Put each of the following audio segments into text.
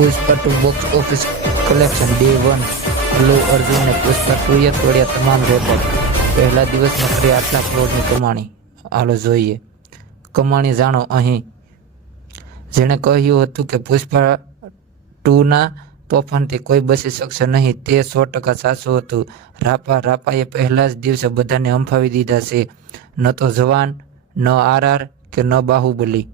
Pushpa 2 box office collection day 1 Allu Arjun ને પુષ્પા 2 તોડ્યા તમામ record. પહેલા દિવસમાં કરી આટલા કરોડની કમાણી। હાલો જોઈએ કમાણી જાણો અહીં। જેણે કહ્યું હતું કે પુષ્પા 2ના તોફાનથી કોઈ બચી શકશે નહીં તે 100% સાચું હતું। રાપાએ પહેલા જ દિવસે બધાને હંફાવી દીધા છે। ન તો જવાન, ન આરઆર કે ન બાહુબલી।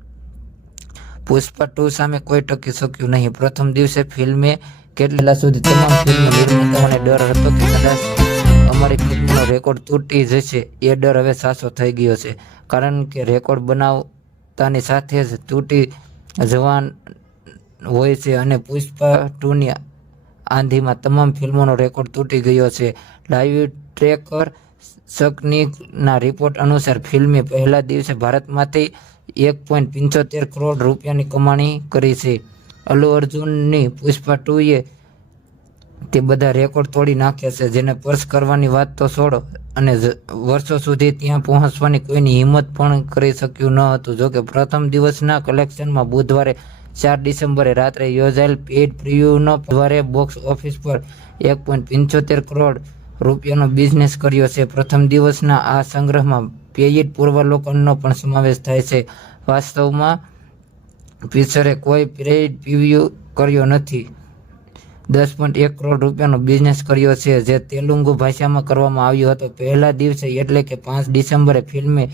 પુષ્પા 2 સામે કોઈ ટકી શક્યું નહીં। પ્રથમ દિવસે ફિલ્મે કેટલા સુધી તમામ ફિલ્મ નિર્માતાઓને ડર હતો કે કદાચ અમારી ફિલ્મનો રેકોર્ડ તૂટી જશે। એ ડર હવે સાચો થઈ ગયો છે, કારણ કે રેકોર્ડ બનાવતાની સાથે જ તૂટી જવાન હોય છે અને પુષ્પા 2ની આંધીમાં તમામ ફિલ્મોનો રેકોર્ડ તૂટી ગયો છે। લાઈવ ટ્રેકર શકનીકના રિપોર્ટ અનુસાર ફિલ્મે પહેલા દિવસે ભારતમાંથી 1.75 કરોડ રૂપિયાની કમાણી કરી છે। અલ્લુ અર્જુનની પુષ્પા 2એ તે બધા રેકોર્ડ તોડી નાખ્યા છે, જેને સ્પર્શ કરવાની વાત તો છોડો અને વર્ષો સુધી ત્યાં પહોંચવાની કોઈની હિંમત પણ કરી શક્યું ન હતું। જોકે પ્રથમ દિવસના કલેક્શનમાં બુધવારે 4 ડિસેમ્બરે રાત્રે યોજાયેલ પેઇડ પ્રિવ્યુનો બુધવારે બોક્સ ઓફિસ પર 1.75 કરોડ રૂપિયાનો બિઝનેસ કર્યો છે। પ્રથમ દિવસના આ સંગ્રહમાં પેઇડ પૂર્વાવલોકનનો પણ સમાવેશ થાય છે। વાસ્તવમાં પિક્ચરે કોઈ પેઇડ પ્રિવ્યુ કર્યો નથી। 10.1 કરોડ રૂપિયાનો બિઝનેસ કર્યો છે, જે તેલુગુ ભાષામાં કરવામાં આવ્યો હતો। પહેલા દિવસે એટલે કે 5 ડિસેમ્બરે ફિલ્મે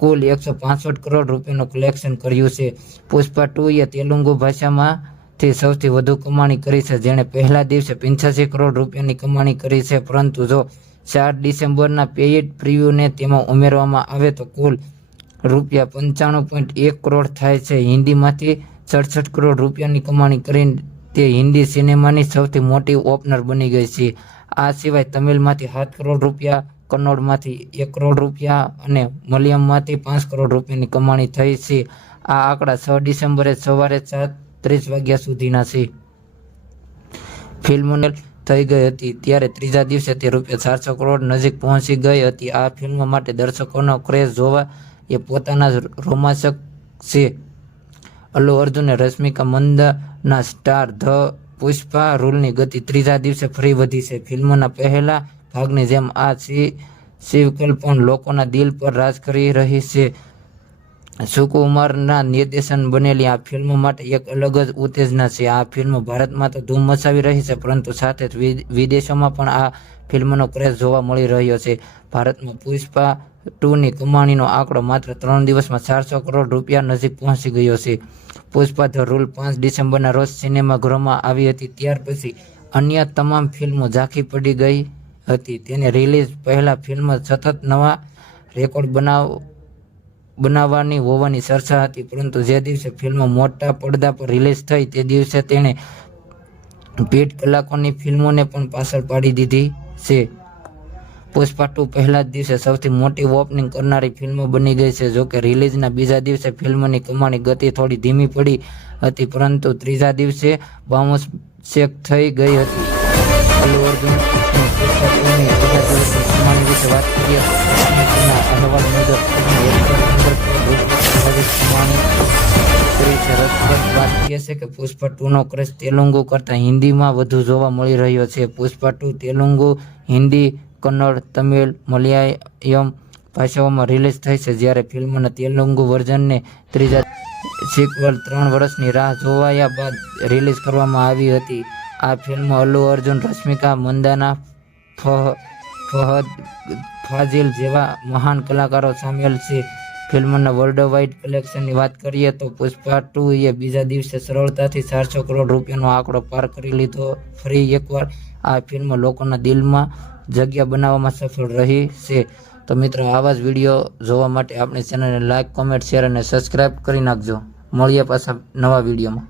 કુલ 165 કરોડ રૂપિયાનું કલેક્શન કર્યું છે। પુષ્પા 2એ તેલુગુ ભાષામાંથી સૌથી વધુ કમાણી કરી છે, જેણે પહેલા દિવસે 85 કરોડ રૂપિયાની કમાણી કરી છે। પરંતુ જો 4 ડિસેમ્બરના પેઇડ પ્રિવ્યુને તેમાં ઉમેરવામાં આવે તો કુલ રૂપિયા 95.1 કરોડ થાય છે। હિન્દીમાંથી 67 કરોડ રૂપિયાની કમાણી કરીને તે હિન્દી સિનેમાની સૌથી મોટી ઓપનર બની ગઈ છે। આ સિવાય તમિલમાંથી 7 કરોડ રૂપિયા, કન્નડમાંથી 1 કરોડ રૂપિયા અને મલયાલમમાંથી 5 કરોડ રૂપિયાની કમાણી થઈ છે। આ આંકડા 6 ડિસેમ્બરે સવારે 7:30 વાગ્યા સુધીના છે। ફિલ્મ થઈ ગઈ હતી ત્યારે ત્રીજા દિવસે તે રૂપિયા 400 કરોડ નજીક પહોંચી ગઈ હતી। આ ફિલ્મ માટે દર્શકોનો ક્રેઝ જોવા એ પોતાના જ રોમાંચક છે। અલ્લુ અર્જુન રશ્મિકા મંદાના સ્ટાર ધ પુષ્પા રૂલની ગતિ ત્રીજા દિવસે ફરી વધી છે। ફિલ્મના પહેલા ભાગની જેમ આ સિક્વલ પણ લોકોના દિલ પર રાજ કરી રહી છે। સુકુમારના નિર્દેશન બનેલી આ ફિલ્મ માટે એક અલગ જ ઉત્તેજના છે। આ ફિલ્મ ભારતમાં તો ધૂમ મચાવી રહી છે, પરંતુ સાથે જ વિદેશોમાં પણ આ ફિલ્મનો ક્રેઝ જોવા મળી રહ્યો છે। ભારતમાં પુષ્પા 2ની કમાણીનો આંકડો માત્ર 3 દિવસમાં 400 કરોડ રૂપિયા નજીક પહોંચી ગયો છે। પુષ્પા ધ રૂલ 5 ડિસેમ્બરના રોજ સિનેમાઘરોમાં આવી હતી, ત્યાર પછી અન્ય તમામ ફિલ્મો ઝાંખી પડી ગઈ હતી। તેને રિલીઝ પહેલાં ફિલ્મ સતત નવા રેકોર્ડ બનાવવાની હોવાની ચર્ચા હતી, પરંતુ જે દિવસે ફિલ્મ મોટા પડદા પર રિલીઝ થઈ તે દિવસે તેણે પેઇડ કલાકોની ફિલ્મોને પણ પાછળ પાડી દીધી છે। પુષ્પા 2 પહેલા જ દિવસે સૌથી મોટી ઓપનિંગ કરનારી ફિલ્મ બની ગઈ છે। જોકે રિલીઝના બીજા દિવસે ફિલ્મની કમાણી ગતિ થોડી ધીમી પડી હતી, પરંતુ ત્રીજા દિવસે બાઉન્સ બેક થઈ ગઈ હતી। અલ્લુ અર્જુન પુષ્પા 2ની ત્રીજા દિવસની કમાણી વિશે વાત કરીએ તો એસએમસીના અહેવાલ મુજબ ફિલ્મે 115 કરોડ કમાણી કરી છે। રસપ્રદ વાત એ છે કે પુષ્પા 2નો ક્રેઝ તેલુગુ કરતાં હિન્દીમાં વધુ જોવા મળી રહ્યો છે। પુષ્પા 2 તેલુગુ, હિન્દી, કન્નડ, તમિલ, મલયાલમ ભાષાઓમાં રિલીઝ થઈ છે, જ્યારે ફિલ્મના તેલુગુ વર્ઝનને ત્રીજા સિક્વલ 3 વર્ષની રાહ જોવાયા બાદ રિલીઝ કરવામાં આવી હતી। આ ફિલ્મમાં અલ્લુ અર્જુન, રશ્મિકા મંદાના, ફહદ ફાઝિલ જેવા મહાન કલાકારો સામેલ છે। ફિલ્મના વર્લ્ડવાઇડ કલેક્શનની વાત કરીએ તો પુષ્પા 2એ બીજા દિવસે સરળતાથી 400 કરોડ રૂપિયાનો આંકડો પાર કરી લીધો। ફરી એકવાર આ ફિલ્મ લોકોના દિલમાં જગ્યા બનાવવામાં સફળ રહી છે। તો મિત્રો, આવા જ વિડીયો જોવા માટે આપણી ચેનલને લાઇક, કોમેન્ટ, શેર અને સબસ્ક્રાઈબ કરી નાખજો। મળીએ પાછા નવા વિડીયોમાં।